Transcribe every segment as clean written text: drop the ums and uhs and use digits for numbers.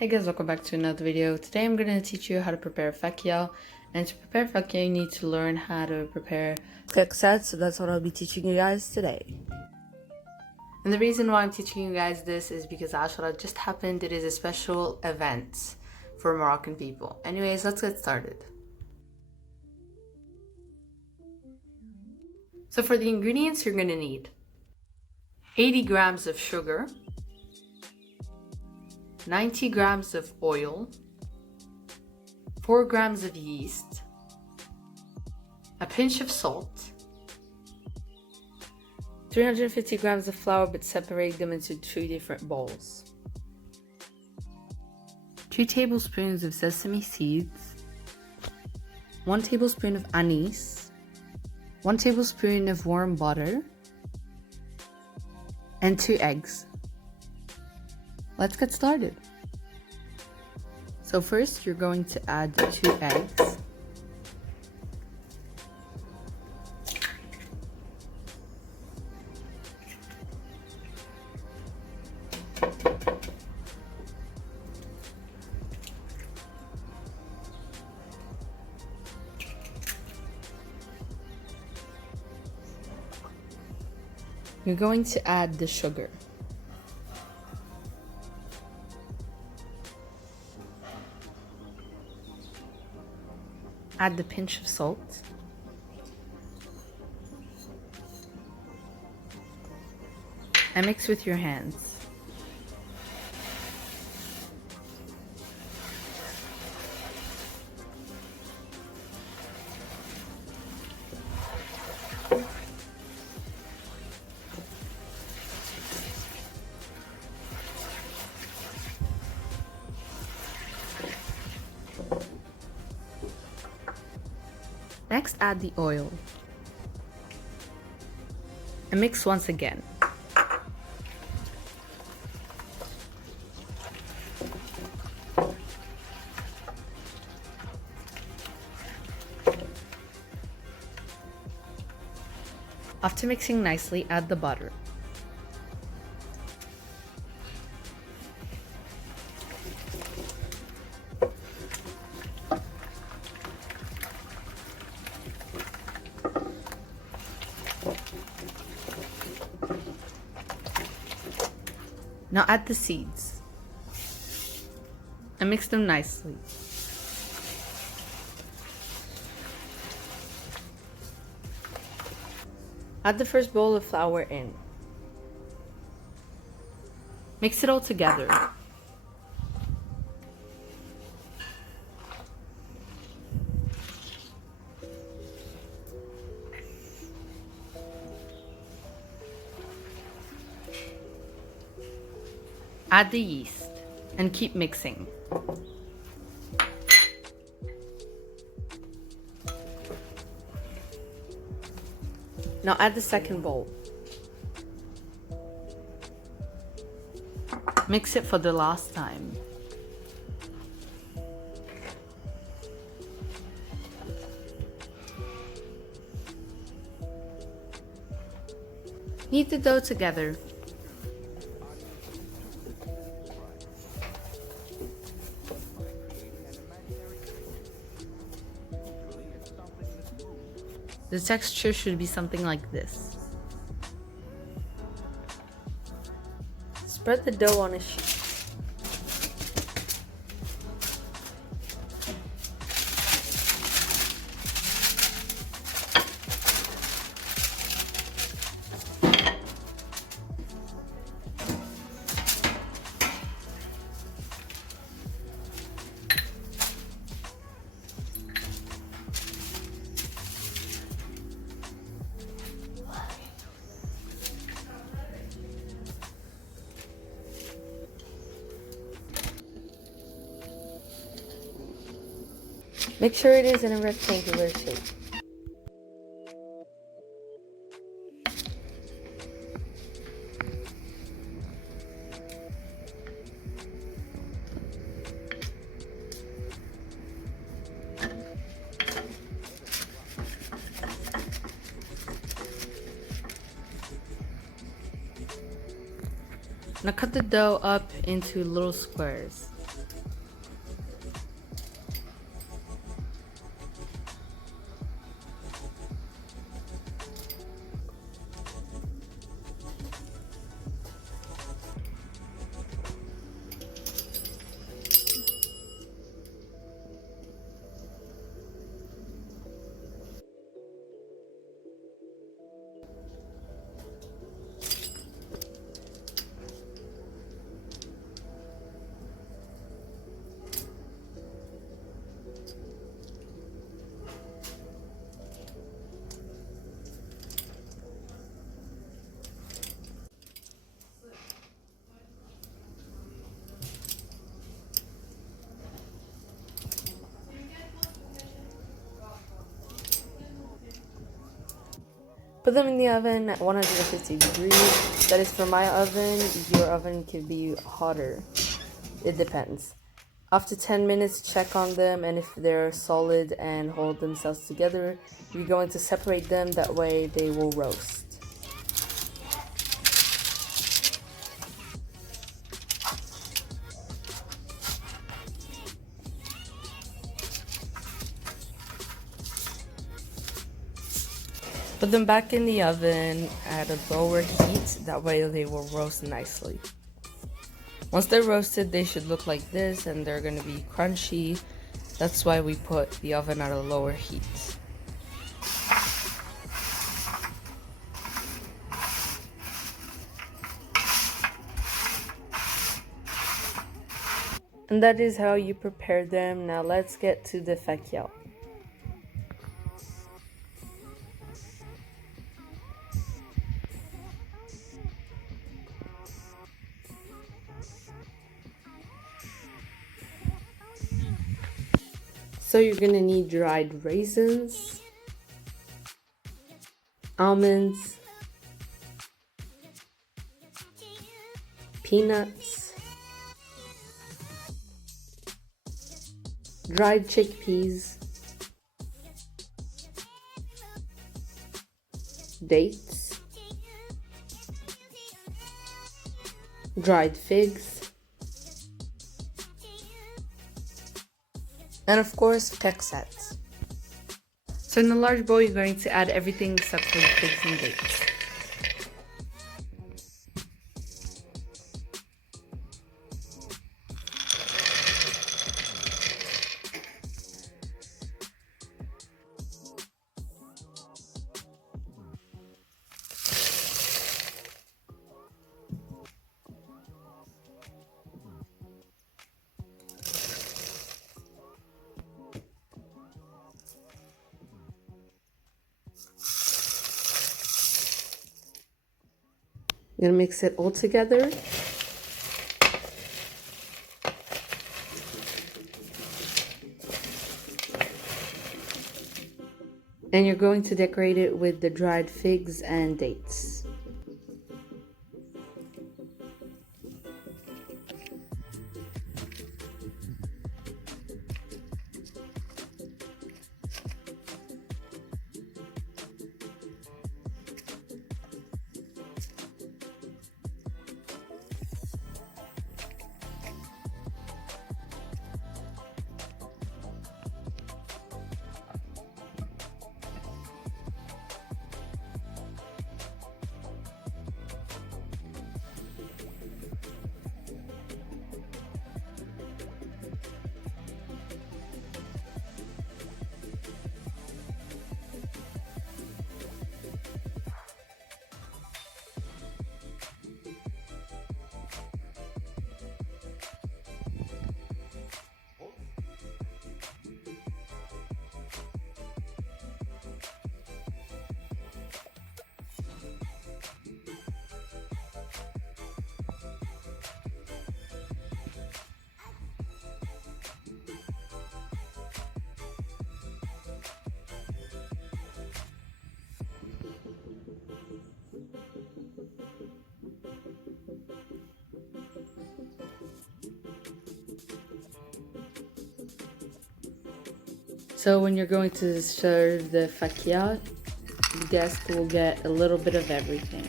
Hey guys, welcome back to another video. Today I'm going to teach you how to prepare fakia. And to prepare fakia, you need to learn how to prepare fkiksat, so that's what I'll be teaching you guys today. And the reason why I'm teaching you guys this is because Ashura just happened. It is a special event for Moroccan people. Anyways, let's get started. So for the ingredients you're going to need 80 grams of sugar, 90 grams of oil, 4 grams of yeast, a pinch of salt, 350 grams of flour, but separate them into 2 different bowls, 2 tablespoons of sesame seeds, 1 tablespoon of anise, 1 tablespoon of warm butter, and 2 eggs. Let's get started. So first you're going to add 2 eggs. You're going to add the sugar. Add the pinch of salt. And mix with your hands. Next, add the oil and mix once again. After mixing nicely, add the butter. Now add the seeds and mix them nicely. Add the first bowl of flour in. Mix it all together. Add the yeast and keep mixing. Now add the second bowl. Mix it for the last time. Knead the dough together. The texture should be something like this. Spread the dough on a sheet. Make sure it is in a rectangular shape. Now cut the dough up into little squares. Put them in the oven at 150 degrees. That is for my oven. Your oven could be hotter. It depends. After 10 minutes, check on them, and if they're solid and hold themselves together, you're going to separate them. That way they will roast. Put them back in the oven at a lower heat. That way they will roast nicely. Once they're roasted, they should look like this, and they're going to be crunchy. That's why we put the oven at a lower heat. And that is how you prepare them. Now let's get to the fakia. So you're gonna need dried raisins, almonds, peanuts, dried chickpeas, dates, dried figs, and of course, fkiksat. So in a large bowl, you're going to add everything except for the figs and dates. I'm gonna mix it all together. And you're going to decorate it with the dried figs and dates. So when you're going to serve the fakia, the guest will get a little bit of everything.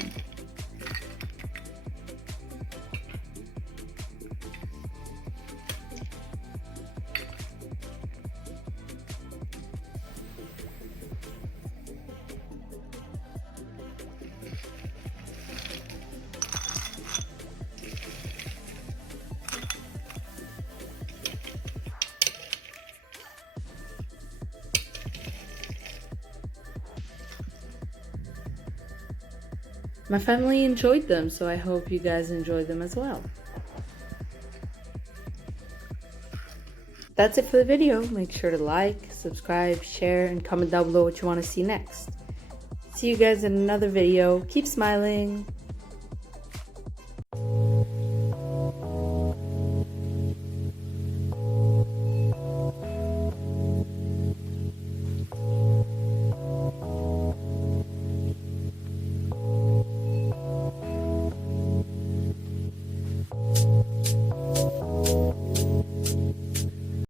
My family enjoyed them, so I hope you guys enjoyed them as well. That's it for the video. Make sure to like, subscribe, share, and comment down below what you want to see next. See you guys in another video. Keep smiling.